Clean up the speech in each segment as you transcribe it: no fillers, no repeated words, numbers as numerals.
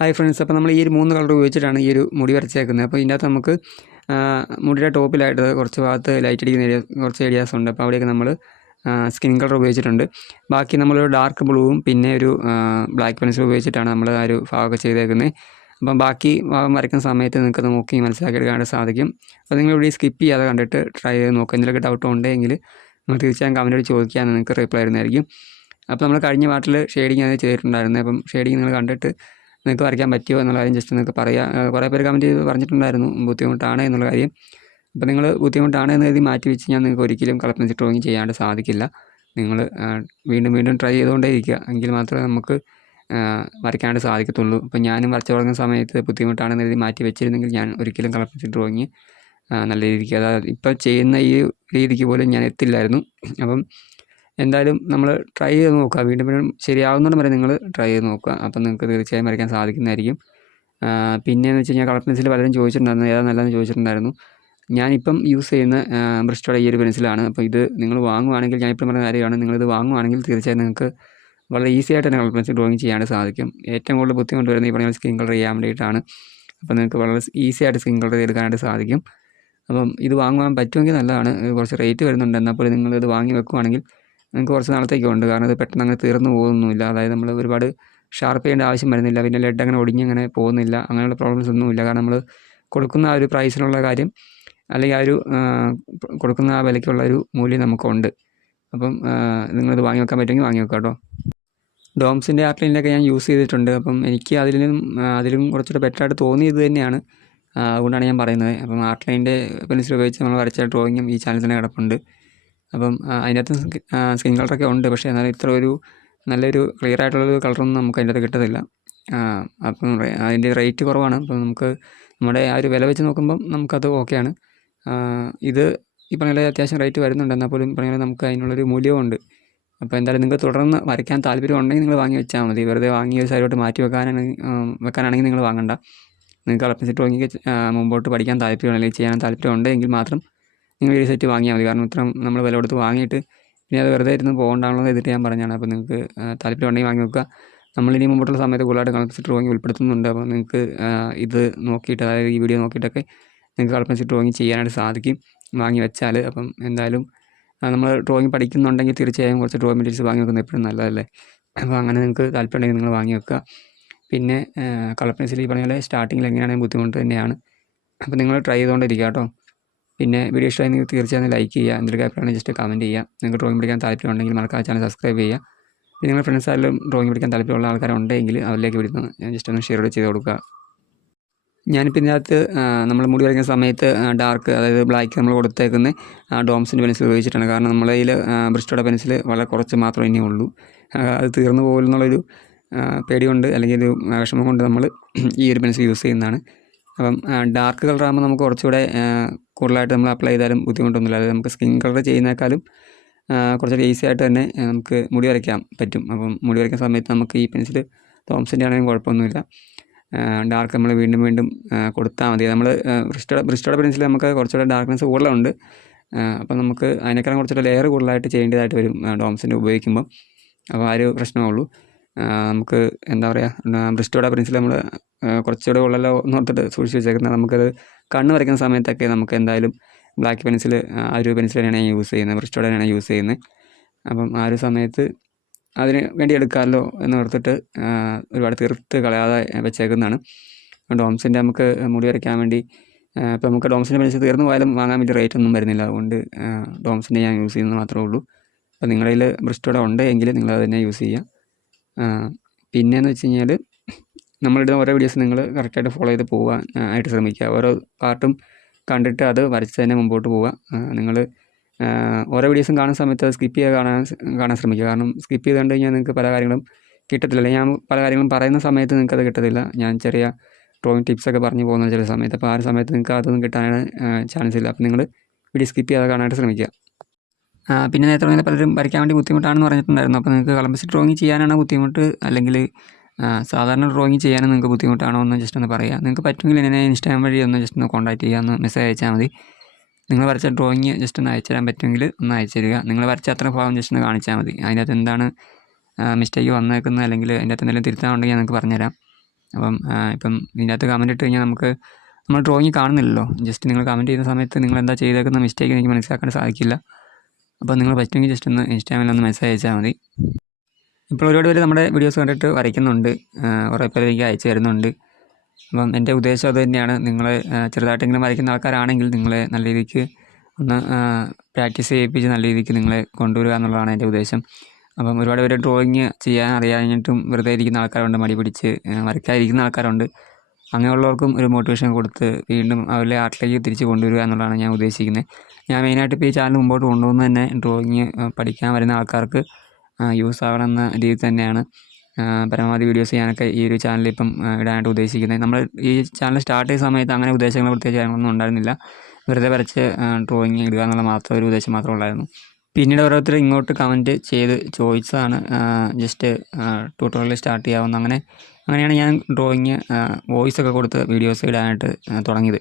Hi friends, അപ്പോൾ നമ്മൾ ഈ ഒരു 3 കളർ ഉപയോഗിച്ചിട്ടാണ് ഈ ഒരു മുടി വരച്ചേക്കുന്നത്. അപ്പോൾ ഇതിനകത്ത് നമുക്ക് മുടിയുടെ ടോപ്പിലായിട്ട് കുറച്ച് ഭാഗത്ത് ലൈറ്റ് അടിക്കുന്ന കുറച്ച് ഏരിയാസ് ഉണ്ട്. അപ്പോൾ അവിടെയൊക്കെ നമ്മൾ സ്കിൻ കളർ ഉപയോഗിച്ചിട്ടുണ്ട്. ബാക്കി നമ്മളൊരു ഡാർക്ക് ബ്ലൂവും പിന്നെ ഒരു ബ്ലാക്ക് പെൻസിൽ ഉപയോഗിച്ചിട്ടാണ് നമ്മൾ ആ ഒരു ഭാഗമൊക്കെ ചെയ്തേക്കുന്നത്. അപ്പം ബാക്കി ഭാഗം വരയ്ക്കുന്ന സമയത്ത് നിങ്ങൾക്കത് നോക്കി മനസ്സിലാക്കിയെടുക്കാനായിട്ട് സാധിക്കും. അപ്പോൾ നിങ്ങൾ ഇവിടെ സ്കിപ്പ് ചെയ്യാതെ കണ്ടിട്ട് ട്രൈ ചെയ്ത് നോക്കുക. എന്തെങ്കിലുമൊക്കെ ഡൗട്ട് ഉണ്ടെങ്കിൽ നിങ്ങൾ തീർച്ചയായും കമൻറ്റ് ചോദിക്കാൻ നിങ്ങൾക്ക് റിപ്ലൈ തരുന്നതായിരിക്കും. അപ്പോൾ നമ്മൾ കഴിഞ്ഞ പാട്ടിൽ ഷെയ്ഡിങ് അത് ചെയ്തിട്ടുണ്ടായിരുന്നു. അപ്പം ഷെയ്ഡിങ് നിങ്ങൾ കണ്ടിട്ട് നിങ്ങൾക്ക് വരയ്ക്കാൻ പറ്റുമോ എന്നുള്ള കാര്യം ജസ്റ്റ് നിങ്ങൾക്ക് പറയാം. കുറേ പേര് കമൻറ്റ് ചെയ്ത് പറഞ്ഞിട്ടുണ്ടായിരുന്നു ബുദ്ധിമുട്ടാണ് എന്നുള്ള കാര്യം. അപ്പോൾ നിങ്ങൾ ബുദ്ധിമുട്ടാണ് എന്ന് കരുതി മാറ്റി വെച്ച് ഞാൻ നിങ്ങൾക്ക് ഒരിക്കലും കളർ പെൻസിൽ ഡ്രോയിങ് ചെയ്യാണ്ട് സാധിക്കില്ല. നിങ്ങൾ വീണ്ടും വീണ്ടും ട്രൈ ചെയ്തുകൊണ്ടേ ഇരിക്കുക, എങ്കിൽ മാത്രമേ നമുക്ക് വരയ്ക്കാണ്ട് സാധിക്കത്തുള്ളൂ. അപ്പോൾ ഞാനും വരച്ച് തുടങ്ങുന്ന സമയത്ത് ബുദ്ധിമുട്ടാണെന്ന് കരുതി മാറ്റി വെച്ചിരുന്നെങ്കിൽ ഞാൻ ഒരിക്കലും കളർ പെൻസിൽ ഡ്രോയിങ് നല്ല രീതിക്ക്, അതായത് ഇപ്പോൾ ചെയ്യുന്ന ഈ രീതിക്ക് പോലും ഞാൻ എത്തില്ലായിരുന്നു. അപ്പം എന്തായാലും നമ്മൾ ട്രൈ ചെയ്ത് നോക്കുക. വീണ്ടും വീണ്ടും ശരിയാവുന്നിടം വരെ നിങ്ങൾ ട്രൈ ചെയ്ത് നോക്കുക. അപ്പം നിങ്ങൾക്ക് തീർച്ചയായും വരയ്ക്കാൻ സാധിക്കുന്നതായിരിക്കും. പിന്നെയെന്ന് വെച്ച് കഴിഞ്ഞാൽ കളർ പെൻസിൽ പലരും ചോദിച്ചിട്ടുണ്ടായിരുന്നു, ഏതാ നല്ലതെന്ന് ചോദിച്ചിട്ടുണ്ടായിരുന്നു. ഞാനിപ്പം യൂസ് ചെയ്യുന്ന ബ്രിസ്റ്റോയുടെ ഈ ഒരു പെൻസിലാണ്. അപ്പോൾ ഇത് നിങ്ങൾ വാങ്ങുവാണെങ്കിൽ, ഞാനിപ്പം പറഞ്ഞ കാര്യമാണ്, നിങ്ങളിത് വാങ്ങുവാണെങ്കിൽ തീർച്ചയായും നിങ്ങൾക്ക് വളരെ ഈസി ആയിട്ട് തന്നെ കളർ പെൻസിൽ ഡ്രോയിങ് ചെയ്യാനായിട്ട് സാധിക്കും. ഏറ്റവും കൂടുതൽ ബുദ്ധിമുട്ട് വരുന്നത് ഈ പറഞ്ഞ സ്കിൻ കളർ ചെയ്യാൻ വേണ്ടിയിട്ടാണ്. അപ്പോൾ നിങ്ങൾക്ക് വളരെ ഈസി ആയിട്ട് സ്കിൻ കളർ ചെയ്തെടുക്കാനായിട്ട് സാധിക്കും. അപ്പം ഇത് വാങ്ങുവാൻ പറ്റുമെങ്കിൽ നല്ലതാണ്. കുറച്ച് റേറ്റ് വരുന്നുണ്ട്, എന്നാൽ പോലും നിങ്ങളിത് വാങ്ങി വെക്കുവാണെങ്കിൽ നിങ്ങൾക്ക് കുറച്ച് നാളത്തേക്കുണ്ട്. കാരണം ഇത് പെട്ടെന്ന് അങ്ങനെ തീർന്നു പോകുന്നില്ല. അതായത് നമ്മൾ ഒരുപാട് ഷാർപ്പ് ചെയ്യേണ്ട ആവശ്യം വരുന്നില്ല. പിന്നെ ലെഡ് അങ്ങനെ ഒടിഞ്ഞങ്ങനെ പോകുന്നില്ല. അങ്ങനെയുള്ള പ്രോബ്ലംസ് ഒന്നുമില്ല. കാരണം നമ്മൾ കൊടുക്കുന്ന ആ ഒരു പ്രൈസിനുള്ള കാര്യം, അല്ലെങ്കിൽ ആ ഒരു കൊടുക്കുന്ന ആ വിലയ്ക്കുള്ള ഒരു മൂല്യം നമുക്കുണ്ട്. അപ്പം നിങ്ങളിത് വാങ്ങി വെക്കാൻ പറ്റുമെങ്കിൽ വാങ്ങി വെക്കാം കേട്ടോ. ഡോംസിൻ്റെ ആർട്ട് ലൈനിലൊക്കെ ഞാൻ യൂസ് ചെയ്തിട്ടുണ്ട്. അപ്പം എനിക്ക് അതിലും കുറച്ചുകൂടെ ബെറ്ററായിട്ട് തോന്നിയത് തന്നെയാണ്. അതുകൊണ്ടാണ് ഞാൻ പറയുന്നത്. അപ്പം ആർട്ട് ലൈനിൻ്റെ പെൻസിൽ ഉപയോഗിച്ച് നമ്മൾ വരച്ച ഡ്രോയിങ്ങും ഈ ചാനൽ തന്നെ കിടപ്പുണ്ട്. അപ്പം അതിനകത്ത് സ്കിൻ കളറൊക്കെ ഉണ്ട്. പക്ഷേ എന്നാലും ഇത്ര ഒരു നല്ലൊരു ക്ലിയർ ആയിട്ടുള്ളൊരു കളറൊന്നും നമുക്ക് അതിനകത്ത് കിട്ടത്തില്ല. അപ്പം അതിൻ്റെ റേറ്റ് കുറവാണ്. അപ്പം നമുക്ക് നമ്മുടെ ആ ഒരു വില വെച്ച് നോക്കുമ്പം നമുക്കത് ഓക്കെയാണ്. ഇത് ഈ പറഞ്ഞ അത്യാവശ്യം റേറ്റ് വരുന്നുണ്ട്, എന്നാൽ പോലും പറഞ്ഞാൽ നമുക്ക് അതിനുള്ളൊരു മൂല്യമുണ്ട്. അപ്പോൾ എന്തായാലും നിങ്ങൾക്ക് തുടർന്ന് വരയ്ക്കാൻ താല്പര്യം ഉണ്ടെങ്കിൽ നിങ്ങൾ വാങ്ങി വെച്ചാൽ മതി. വെറുതെ വാങ്ങി ഒരു സൈഡോട്ട് മാറ്റി വെക്കാനാണെങ്കിൽ നിങ്ങൾ വാങ്ങണ്ട. നിങ്ങൾക്ക് കളർ പെൻസിൽ ഡ്രോയിങ് മുമ്പോട്ട് പഠിക്കാൻ താല്പര്യം അല്ലെങ്കിൽ ചെയ്യാൻ താല്പര്യം ഉണ്ടെങ്കിൽ മാത്രം നിങ്ങൾ ഈ സെറ്റ് വാങ്ങിയാൽ മതി. കാരണം ഇത്ര നമ്മൾ വില കൊടുത്ത് വാങ്ങിയിട്ട് ഇനി അത് വെറുതെ ഇരുന്ന് പോകണ്ടാണല്ലോ എന്നിട്ട് ഞാൻ പറഞ്ഞാണ്. അപ്പോൾ നിങ്ങൾക്ക് താല്പര്യം ഉണ്ടെങ്കിൽ വാങ്ങി വെക്കുക. നമ്മളിനി മുമ്പോട്ടുള്ള സമയത്ത് കൂടുതലായിട്ട് കളർ പെൻസിൽ ഡ്രോയിങ് ഉൾപ്പെടുത്തുന്നുണ്ട്. അപ്പോൾ നിങ്ങൾക്ക് ഇത് നോക്കിയിട്ട്, അതായത് ഈ വീഡിയോ നോക്കിയിട്ടൊക്കെ നിങ്ങൾക്ക് കളർ പെൻസിൽ ഡ്രോയിങ് ചെയ്യാനായിട്ട് സാധിക്കും വാങ്ങി വെച്ചാൽ. അപ്പം എന്തായാലും നമ്മൾ ഡ്രോയിങ് പഠിക്കുന്നുണ്ടെങ്കിൽ തീർച്ചയായും കുറച്ച് ഡ്രോയിങ് മെറ്റീരിയൽസ് വാങ്ങി വെക്കുന്നത് എപ്പോഴും നല്ലതല്ലേ. അപ്പോൾ അങ്ങനെ നിങ്ങൾക്ക് താല്പര്യം ഉണ്ടെങ്കിൽ നിങ്ങൾ വാങ്ങി വെക്കുക. പിന്നെ കളർ പെൻസിൽ ഈ പറഞ്ഞ പോലെ സ്റ്റാർട്ടിങ്ങിൽ എങ്ങനെയാണെങ്കിൽ ബുദ്ധിമുട്ട് തന്നെയാണ്. അപ്പോൾ നിങ്ങൾ ട്രൈ ചെയ്തുകൊണ്ടിരിക്കുക കേട്ടോ. പിന്നെ വീഡിയോ ഇഷ്ടമായി നിങ്ങൾ തീർച്ചയായും ലൈക്ക് ചെയ്യുക. എന്തെങ്കിലും അഭിപ്രായം ജസ്റ്റ് കമൻറ്റ് ചെയ്യുക. നിങ്ങൾക്ക് ഡ്രോയിങ് പഠിക്കാൻ താല്പര്യം ഉണ്ടെങ്കിൽ മറക്കാതെ ചാനൽ സബ്സ്ക്രൈബ് ചെയ്യുക. പിന്നെ നിങ്ങളുടെ ഫ്രണ്ട്സ് ആയാലും ഡ്രോയിങ് പഠിക്കാൻ താല്പര്യമുള്ള ആൾക്കാരുണ്ടെങ്കിൽ അവരിലേക്ക് വിടുന്നത് ഞാൻ ജസ്റ്റ് ഒന്ന് ഷെയർ ചെയ്ത് കൊടുക്കുക. ഞാനിപ്പോൾ ഇതിനകത്ത് നമ്മൾ മുടി വരയ്ക്കുന്ന സമയത്ത് ഡാർക്ക്, അതായത് ബ്ലാക്ക് നമ്മൾ കൊടുത്തേക്കുന്ന ഡോംസിൻ്റെ പെൻസിൽ ഉപയോഗിച്ചിട്ടാണ്. കാരണം നമ്മളെ കയ്യിൽ ബ്രിസ്റ്റോയുടെ പെൻസിൽ വളരെ കുറച്ച് മാത്രമേ ഇനി ഉള്ളൂ. അത് തീർന്നു പോകുമെന്നുള്ളൊരു പേടിയുണ്ട്, അല്ലെങ്കിൽ ഒരു വിഷമം കൊണ്ട് നമ്മൾ ഈ ഒരു പെൻസിൽ യൂസ് ചെയ്യുന്നതാണ്. അപ്പം ഡാർക്ക് കളറാകുമ്പോൾ നമുക്ക് കുറച്ചുകൂടെ കൂടുതലായിട്ട് നമ്മൾ അപ്ലൈ ചെയ്താലും ബുദ്ധിമുട്ടൊന്നുമില്ല. അതായത് നമുക്ക് സ്കിൻ കളർ ചെയ്യുന്നേക്കാളും കുറച്ചുകൂടെ ഈസി ആയിട്ട് തന്നെ നമുക്ക് മുടി വരയ്ക്കാൻ പറ്റും. അപ്പം മുടി വരയ്ക്കുന്ന സമയത്ത് നമുക്ക് ഈ പെൻസിൽ തോംസിൻ്റെ ആണെങ്കിലും കുഴപ്പമൊന്നുമില്ല. ഡാർക്ക് നമ്മൾ വീണ്ടും വീണ്ടും കൊടുത്താൽ മതി. നമ്മൾ ബ്രിസ്റ്റോയുടെ പെൻസിൽ നമുക്ക് കുറച്ചുകൂടെ ഡാർക്ക്നെസ് കൂടുതലുണ്ട്. അപ്പം നമുക്ക് അതിനേക്കാളും കുറച്ചുകൂടെ ലെയർ കൂടുതലായിട്ട് ചെയ്യേണ്ടതായിട്ട് വരും ഡോംസിൻ്റെ ഉപയോഗിക്കുമ്പം. അപ്പോൾ ആ ഒരു പ്രശ്നമേ ഉള്ളൂ. നമുക്ക് എന്താ പറയുക, ബ്രിസ്റ്റോയുടെ പെൻസിൽ നമ്മൾ കുറച്ചുകൂടെ ഉള്ളല്ലോ എന്ന് ഓർത്തിട്ട് സൂക്ഷിച്ച് വെച്ചേക്കുന്നത്. നമുക്കത് കണ്ണ് വരയ്ക്കുന്ന സമയത്തൊക്കെ നമുക്ക് എന്തായാലും ബ്ലാക്ക് പെൻസിൽ, ആ ഒരു പെൻസിൽ തന്നെയാണ് യൂസ് ചെയ്യുന്നത്, ബ്രിസ്റ്റോയുടെ തന്നെയാണ് യൂസ് ചെയ്യുന്നത്. അപ്പം ആ ഒരു സമയത്ത് അതിന് വേണ്ടി എടുക്കാമല്ലോ എന്ന് ഓർത്തിട്ട് ഒരുപാട് തീർത്ത് കളയാതെ വെച്ചേക്കുന്നതാണ്. ഡോംസിൻ്റെ നമുക്ക് മുടി വരയ്ക്കാൻ വേണ്ടി ഇപ്പോൾ നമുക്ക് ഡോംസിൻ്റെ പെൻസിൽ തീർന്നു പോയാലും വാങ്ങാൻ വേണ്ടി റേറ്റ് ഒന്നും വരുന്നില്ല. അതുകൊണ്ട് ഡോംസിൻ്റെ ഞാൻ യൂസ് ചെയ്യുന്നത് മാത്രമേ ഉള്ളൂ. അപ്പോൾ നിങ്ങളുടെ കയ്യിൽ ബ്രിസ്റ്റോയുടെ ഉണ്ട് എങ്കിൽ നിങ്ങളത് തന്നെ യൂസ് ചെയ്യുക. പിന്നെയെന്ന് വെച്ച് കഴിഞ്ഞാൽ നമ്മളിടുന്ന ഓരോ വീഡിയോസ് നിങ്ങൾ കറക്റ്റായിട്ട് ഫോളോ ചെയ്ത് പോകാൻ ആയിട്ട് ശ്രമിക്കുക. ഓരോ പാർട്ടും കണ്ടിട്ട് അത് വരച്ച് തന്നെ മുമ്പോട്ട് പോവുക. നിങ്ങൾ ഓരോ വീഡിയോസും കാണുന്ന സമയത്ത് അത് സ്കിപ്പ് ചെയ്ത് കാണാൻ ശ്രമിക്കുക. കാരണം സ്കിപ്പ് ചെയ്ത് കണ്ടു കഴിഞ്ഞാൽ നിങ്ങൾക്ക് പല കാര്യങ്ങളും കിട്ടത്തില്ല. ഞാൻ പല കാര്യങ്ങളും പറയുന്ന സമയത്ത് നിങ്ങൾക്കത് കിട്ടത്തില്ല. ഞാൻ ചെറിയ ഡ്രോയിങ് ടിപ്സൊക്കെ പറഞ്ഞു പോകുന്ന ചില സമയത്ത്. അപ്പോൾ ആ ഒരു സമയത്ത് നിങ്ങൾക്ക് അതൊന്നും കിട്ടാനാണ് ചാൻസ് ഇല്ല. അപ്പോൾ നിങ്ങൾ വീഡിയോ സ്കിപ്പ് ചെയ്യാതെ കാണാനായിട്ട് ശ്രമിക്കുക. പിന്നെ നേരത്തെ പറഞ്ഞാൽ പലരും വരയ്ക്കാൻ വേണ്ടി ബുദ്ധിമുട്ടാണെന്ന് പറഞ്ഞിട്ടുണ്ടായിരുന്നു. അപ്പോൾ നിങ്ങൾക്ക് കളർ പെൻസിൽ ഡ്രോയിങ് ചെയ്യാനാണ് ബുദ്ധിമുട്ട്, അല്ലെങ്കിൽ സാധാരണ ഡ്രോയിങ് ചെയ്യാനും നിങ്ങൾക്ക് ബുദ്ധിമുട്ടാണോ എന്ന് ജസ്റ്റ് ഒന്ന് പറയുക. നിങ്ങൾക്ക് പറ്റുമെങ്കിൽ എന്നെ ഇൻസ്റ്റാഗ്രാം വഴി ഒന്ന് ജസ്റ്റ് ഒന്ന് കോൺടാക്ട് ചെയ്യുക, ഒന്ന് മെസ്സേജ് അയച്ചാൽ മതി. നിങ്ങൾ വരച്ച ഡ്രോയിങ് ജസ്റ്റ് ഒന്ന് അയച്ചു തരാൻ പറ്റുമെങ്കിൽ ഒന്ന് അയച്ചു തരിക. നിങ്ങൾ വരച്ച അത്ര ഭാഗം ജസ്റ്റ് ഒന്ന് കാണിച്ചാൽ മതി. അതിനകത്ത് എന്താണ് മിസ്റ്റേക്ക് വന്നേക്കുന്നത്, അല്ലെങ്കിൽ അതിൻ്റെ അകത്ത് എന്തെങ്കിലും തിരുത്താനുണ്ടെങ്കിൽ നിങ്ങൾക്ക് പറഞ്ഞുതരാം. അപ്പം ഇപ്പം ഇതിനകത്ത് കമൻറ്റ് ഇട്ട് കഴിഞ്ഞാൽ നമ്മൾ ഡ്രോയിങ് കാണുന്നില്ലല്ലോ. ജസ്റ്റ് നിങ്ങൾ കമൻറ്റ് ചെയ്യുന്ന സമയത്ത് നിങ്ങൾ എന്താ ചെയ്തേക്കുന്ന മിസ്റ്റേക്ക് എനിക്ക് മനസ്സിലാക്കാൻ സാധിക്കില്ല. അപ്പോൾ നിങ്ങൾ പറ്റുമെങ്കിൽ ജസ്റ്റ് ഒന്ന് ഇൻസ്റ്റാഗ്രാമിൽ മെസ്സേജ് അയച്ചാൽ മതി. ഇപ്പോൾ ഒരുപാട് പേര് നമ്മുടെ വീഡിയോസ് കണ്ടിട്ട് വരയ്ക്കുന്നുണ്ട്, കുറേ പേര് എനിക്ക് അയച്ചു തരുന്നുണ്ട്. അപ്പം എൻ്റെ ഉദ്ദേശം അത് തന്നെയാണ്. നിങ്ങൾ ചെറുതായിട്ടെങ്കിലും വരയ്ക്കുന്ന ആൾക്കാരാണെങ്കിൽ നിങ്ങളെ നല്ല രീതിക്ക് ഒന്ന് പ്രാക്ടീസ് ചെയ്യിപ്പിച്ച് നല്ല രീതിക്ക് നിങ്ങളെ കൊണ്ടുവരിക എന്നുള്ളതാണ് എൻ്റെ ഉദ്ദേശം. അപ്പം ഒരുപാട് പേര് ഡ്രോയിങ് ചെയ്യാൻ അറിയാഞ്ഞിട്ടും വെറുതെ ഇരിക്കുന്ന ആൾക്കാരുണ്ട്, മടി പിടിച്ച് വരയ്ക്കാതിരിക്കുന്ന ആൾക്കാരുണ്ട്. അങ്ങനെയുള്ളവർക്കും ഒരു മോട്ടിവേഷൻ കൊടുത്ത് വീണ്ടും അവരുടെ ആർട്ടിലേക്ക് തിരിച്ച് കൊണ്ടുവരിക എന്നുള്ളതാണ് ഞാൻ ഉദ്ദേശിക്കുന്നത്. ഞാൻ മെയിനായിട്ട് ഇപ്പോൾ ഈ ചാനൽ മുമ്പോട്ട് കൊണ്ടുപോകുന്നത് തന്നെ ഡ്രോയിങ് പഠിക്കാൻ വരുന്ന ആൾക്കാർക്ക് യൂസ് ആവണമെന്ന രീതിയിൽ തന്നെയാണ്. പരമാവധി വീഡിയോസ് ചെയ്യാനൊക്കെ ഈ ഒരു ചാനൽ ഇപ്പം ഇടാനായിട്ട് ഉദ്ദേശിക്കുന്നത്. നമ്മൾ ഈ ചാനൽ സ്റ്റാർട്ട് ചെയ്ത സമയത്ത് അങ്ങനെ ഉദ്ദേശങ്ങൾ പ്രത്യേകിച്ച് കാര്യങ്ങളൊന്നും ഉണ്ടായിരുന്നില്ല. വെറുതെ വരച്ച് ഡ്രോയിങ് ഇടുക എന്നുള്ള മാത്രം ഒരു ഉദ്ദേശം മാത്രമേ ഉള്ളായിരുന്നു. പിന്നീട് ഓരോരുത്തർ ഇങ്ങോട്ട് കമൻറ്റ് ചെയ്ത് ചോദിച്ചതാണ് ജസ്റ്റ് ട്യൂട്ടോറിയൽ സ്റ്റാർട്ട് ചെയ്യാവുന്ന. അങ്ങനെയാണ് ഞാൻ ഡ്രോയിങ് വോയിസൊക്കെ കൊടുത്ത് വീഡിയോസ് ഇടാനായിട്ട് തുടങ്ങിയത്.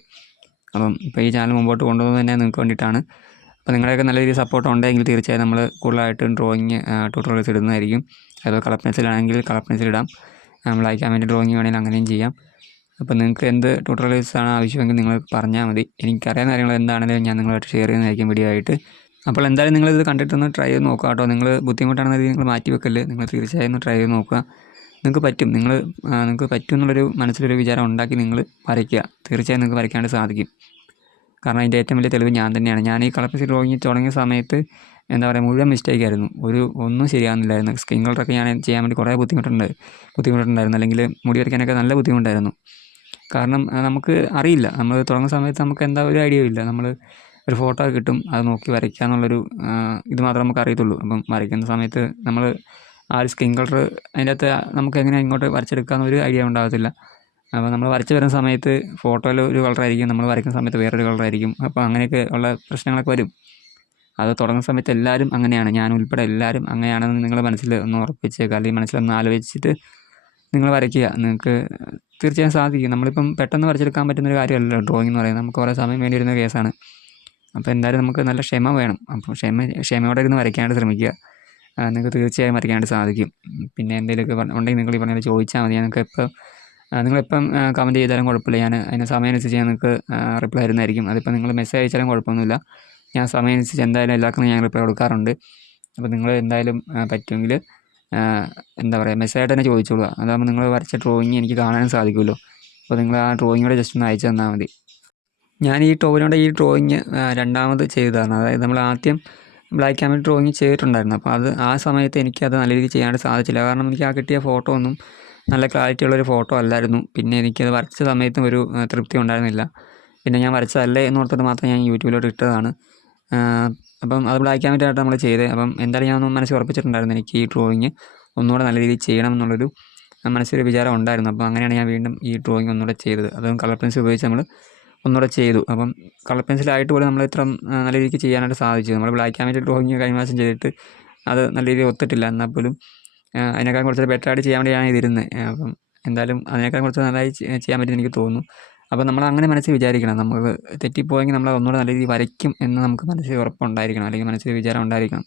അപ്പം ഇപ്പോൾ ഈ ചാനൽ മുമ്പോട്ട് കൊണ്ടുപോകുന്നത് തന്നെ നിങ്ങൾക്ക് വേണ്ടിയിട്ടാണ്. അപ്പോൾ നിങ്ങളുടെയൊക്കെ നല്ല രീതിയിൽ സപ്പോർട്ട് ഉണ്ടെങ്കിൽ തീർച്ചയായും നമ്മൾ കൂടുതലായിട്ടും ഡ്രോയിങ് ട്യൂട്ടോറിയൽസ് ഇടുന്നതായിരിക്കും. അതുപോലെ കളർ പെൻസിലാണെങ്കിൽ കളർ പെൻസിൽ ഇടാം. നമ്മൾ അയക്കാൻ വേണ്ടി ഡ്രോയിങ് വേണമെങ്കിൽ അങ്ങനെയും ചെയ്യാം. അപ്പോൾ നിങ്ങൾക്ക് എന്ത് ട്യൂട്ടോറിയൽസാണ് ആവശ്യമെങ്കിൽ നിങ്ങൾ പറഞ്ഞാൽ മതി. എനിക്കറിയാവുന്ന കാര്യങ്ങൾ എന്താണെങ്കിലും ഞാൻ നിങ്ങളുമായിട്ട് ഷെയർ ചെയ്യുന്നതായിരിക്കും വീഡിയോ ആയിട്ട്. അപ്പോൾ എന്തായാലും നിങ്ങളിത് കണ്ടിട്ടൊന്ന് ട്രൈ ചെയ്ത് നോക്കുക കേട്ടോ. നിങ്ങൾ ബുദ്ധിമുട്ടാണെന്ന രീതിയിൽ നിങ്ങൾ മാറ്റി വെക്കല്ലേ. നിങ്ങൾ തീർച്ചയായും ഒന്ന് ട്രൈ ചെയ്ത് നോക്കുക. നിങ്ങൾക്ക് പറ്റും. നിങ്ങൾക്ക് പറ്റും എന്നുള്ളൊരു മനസ്സിലൊരു വിചാരം ഉണ്ടാക്കി നിങ്ങൾ വരയ്ക്കുക. തീർച്ചയായും നിങ്ങൾക്ക് വരയ്ക്കാണ്ട് സാധിക്കും. കാരണം അതിൻ്റെ ഏറ്റവും വലിയ തെളിവ് ഞാൻ തന്നെയാണ്. ഞാൻ ഈ കളർ പെൻസിൽ ഡ്രോയിങ് തുടങ്ങിയ സമയത്ത് എന്താ പറയുക, മുഴുവൻ മിസ്റ്റേക്കായിരുന്നു. ഒന്നും ശരിയാകുന്നില്ലായിരുന്നു. സ്കിൻ കളറൊക്കെ ഞാൻ ചെയ്യാൻ വേണ്ടി കുറേ ബുദ്ധിമുട്ടുണ്ടായിരുന്നു. അല്ലെങ്കിൽ മുടി വരയ്ക്കാനൊക്കെ നല്ല ബുദ്ധിമുട്ടായിരുന്നു. കാരണം നമുക്ക് അറിയില്ല. നമ്മൾ തുടങ്ങുന്ന സമയത്ത് നമുക്ക് എന്താ ഒരു ഐഡിയ ഇല്ല. നമ്മൾ ഒരു ഫോട്ടോ കിട്ടും, അത് നോക്കി വരയ്ക്കുക എന്നുള്ളൊരു ഇത് മാത്രമേ നമുക്ക് അറിയത്തുള്ളൂ. അപ്പം വരയ്ക്കുന്ന സമയത്ത് നമ്മൾ ആ ഒരു സ്കിൻ കളർ അതിൻ്റെ അകത്ത് നമുക്ക് എങ്ങനെ ഇങ്ങോട്ട് വരച്ചെടുക്കാമെന്നൊരു ഐഡിയ ഉണ്ടാകത്തില്ല. അപ്പോൾ നമ്മൾ വരച്ച് വരുന്ന സമയത്ത് ഫോട്ടോയിൽ ഒരു കളറായിരിക്കും, നമ്മൾ വരയ്ക്കുന്ന സമയത്ത് വേറൊരു കളറായിരിക്കും. അപ്പോൾ അങ്ങനെയൊക്കെ ഉള്ള പ്രശ്നങ്ങളൊക്കെ വരും. അത് തുടങ്ങുന്ന സമയത്ത് എല്ലാവരും അങ്ങനെയാണ്, ഞാൻ ഉൾപ്പെടെ എല്ലാവരും അങ്ങനെയാണെന്ന് നിങ്ങൾ മനസ്സിൽ ഒന്ന് ഉറപ്പിച്ചേക്കുക. അല്ലെങ്കിൽ മനസ്സിലൊന്ന് ആലോചിച്ചിട്ട് നിങ്ങൾ വരയ്ക്കുക. നിങ്ങൾക്ക് തീർച്ചയായും സാധിക്കും. നമ്മളിപ്പം പെട്ടെന്ന് വരച്ചെടുക്കാൻ പറ്റുന്നൊരു കാര്യമല്ലല്ലോ ഡ്രോയിങ് എന്ന് പറയുന്നത്. നമുക്ക് കുറേ സമയം വേണ്ടി വരുന്ന കേസാണ്. അപ്പോൾ എന്തായാലും നമുക്ക് നല്ല ക്ഷമ വേണം. അപ്പോൾ ക്ഷമയോടെ ഇരുന്ന് വരയ്ക്കാനായിട്ട് ശ്രമിക്കുക. നിങ്ങൾക്ക് തീർച്ചയായും വരയ്ക്കാനായിട്ട് സാധിക്കും. പിന്നെ എന്തെങ്കിലുമൊക്കെ ഉണ്ടെങ്കിൽ നിങ്ങൾ ഈ പറഞ്ഞാൽ ചോദിച്ചാൽ മതി. നിങ്ങളെപ്പം കമൻറ്റ് ചെയ്താലും കുഴപ്പമില്ല. ഞാൻ അതിന് സമയം അനുസരിച്ച് നിങ്ങൾക്ക് റിപ്ലൈ തരുന്നതായിരിക്കും. അതിപ്പോൾ നിങ്ങൾ മെസ്സേജ് അയച്ചാലും കുഴപ്പമൊന്നുമില്ല. ഞാൻ സമയം അനുസരിച്ച് എന്തായാലും എല്ലാവർക്കും ഞാൻ റിപ്ലൈ കൊടുക്കാറുണ്ട്. അപ്പോൾ നിങ്ങൾ എന്തായാലും പറ്റുമെങ്കിൽ എന്താ പറയുക, മെസ്സേജായിട്ട് തന്നെ ചോദിച്ചോളുക. അതാകുമ്പോൾ നിങ്ങൾ വരച്ച ഡ്രോയിങ് എനിക്ക് കാണാനും സാധിക്കുമല്ലോ. അപ്പോൾ നിങ്ങൾ ആ ഡ്രോയിങ്ങോടെ ജസ്റ്റ് ഒന്ന് അയച്ചു തന്നാൽ മതി. ഞാൻ ഈ ഈ ഡ്രോയിങ് രണ്ടാമത് ചെയ്തതാണ്. അതായത് നമ്മൾ ആദ്യം ബ്ലാക്ക് ആൻഡ് വൈറ്റ് ഡ്രോയിങ് ചെയ്തിട്ടുണ്ടായിരുന്നു. അപ്പോൾ ആ സമയത്ത് എനിക്കത് നല്ല രീതിയിൽ ചെയ്യാനായിട്ട് സാധിച്ചില്ല. കാരണം എനിക്ക് ആ കിട്ടിയ ഫോട്ടോ ഒന്നും നല്ല ക്ലാരിറ്റി ഉള്ളൊരു ഫോട്ടോ അല്ലായിരുന്നു. പിന്നെ എനിക്കത് വരച്ച സമയത്തും ഒരു തൃപ്തി ഉണ്ടായിരുന്നില്ല. പിന്നെ ഞാൻ വരച്ചതല്ലേ എന്ന് ഓർത്തിട്ട് മാത്രം ഞാൻ യൂട്യൂബിലോട്ട് ഇട്ടതാണ്. അപ്പം അത് ബ്ലാക്ക് ആൻഡ് വൈറ്റ് ആയിട്ട് നമ്മൾ ചെയ്തത്. അപ്പം എന്തായാലും ഞാനൊന്നും മനസ്സിൽ ഉറപ്പിച്ചിട്ടുണ്ടായിരുന്നു എനിക്ക് ഈ ഡ്രോയിങ് ഒന്നുകൂടെ നല്ല രീതിയിൽ ചെയ്യണം എന്നുള്ളൊരു മനസ്സിലൊരു വിചാരം ഉണ്ടായിരുന്നു. അപ്പോൾ അങ്ങനെയാണ് ഞാൻ വീണ്ടും ഈ ഡ്രോയിങ് ഒന്നുകൂടെ ചെയ്തത്. അതും കളർ പെൻസിൽ ഉപയോഗിച്ച് നമ്മൾ ഒന്നുകൂടെ ചെയ്തു. അപ്പം കളർ പെൻസിലായിട്ട് പോലും നമ്മൾ ഇത്ര നല്ല രീതിക്ക് ചെയ്യാനായിട്ട് സാധിച്ചു. നമ്മൾ ബ്ലാക്ക് ആൻഡ് വൈറ്റ് ഡ്രോയിങ് കഴിഞ്ഞ പ്രാവശ്യം ചെയ്തിട്ട് അത് നല്ല രീതിയിൽ ഒത്തിട്ടില്ല. എന്നാൽ പോലും അതിനേക്കാൾ കുറച്ചൊരു ബെറ്ററായിട്ട് ചെയ്യാൻ വേണ്ടിയാണ് ഇതിരുന്നത്. അപ്പം എന്തായാലും അതിനേക്കാൾ കുറച്ച് നല്ലതായി ചെയ്യാൻ പറ്റുമെന്ന് എനിക്ക് തോന്നുന്നു. അപ്പോൾ നമ്മൾ അങ്ങനെ മനസ്സിൽ വിചാരിക്കണം. നമുക്ക് തെറ്റിപ്പോയെങ്കിൽ നമ്മൾ ഒന്നുകൂടെ നല്ല രീതിയിൽ വരയ്ക്കും എന്ന് നമുക്ക് മനസ്സിൽ ഉറപ്പുണ്ടായിരിക്കണം, അല്ലെങ്കിൽ മനസ്സിൽ വിചാരം ഉണ്ടായിരിക്കണം.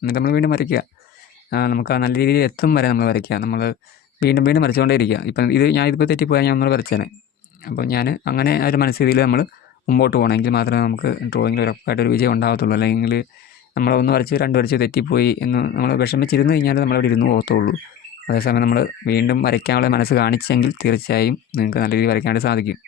എന്നിട്ട് നമ്മൾ വീണ്ടും വരയ്ക്കുക. നമുക്ക് ആ നല്ല രീതിയിൽ എത്തും വരെ നമ്മൾ വരയ്ക്കുക. നമ്മൾ വീണ്ടും വരച്ചുകൊണ്ടേ ഇരിക്കുക. ഇപ്പം ഇതിപ്പോൾ തെറ്റിപ്പോയാൽ ഞാൻ ഒന്നുകൂടെ വരച്ചേനെ. അപ്പോൾ ഞാൻ അങ്ങനെ ആ ഒരു മനസ്ഥിതിയിൽ നമ്മൾ മുമ്പോട്ട് പോകണമെങ്കിൽ മാത്രമേ നമുക്ക് ഡ്രോയിങ്ങിൽ ഉറപ്പായിട്ടൊരു വിജയം ഉണ്ടാകത്തുള്ളൂ. അല്ലെങ്കിൽ നമ്മളൊന്ന് വരച്ച് രണ്ട് വരച്ച് തെറ്റിപ്പോയി എന്ന് നമ്മൾ വിഷമിച്ചിരുന്ന് കഴിഞ്ഞാൽ നമ്മളവിടെ ഇരുന്ന് പോകത്തുള്ളൂ. അതേസമയം നമ്മൾ വീണ്ടും വരയ്ക്കാനുള്ള മനസ്സ് കാണിച്ചെങ്കിൽ തീർച്ചയായും നിങ്ങൾക്ക് നല്ല രീതിയിൽ വരയ്ക്കാനായിട്ട് സാധിക്കും.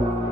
താങ്ക്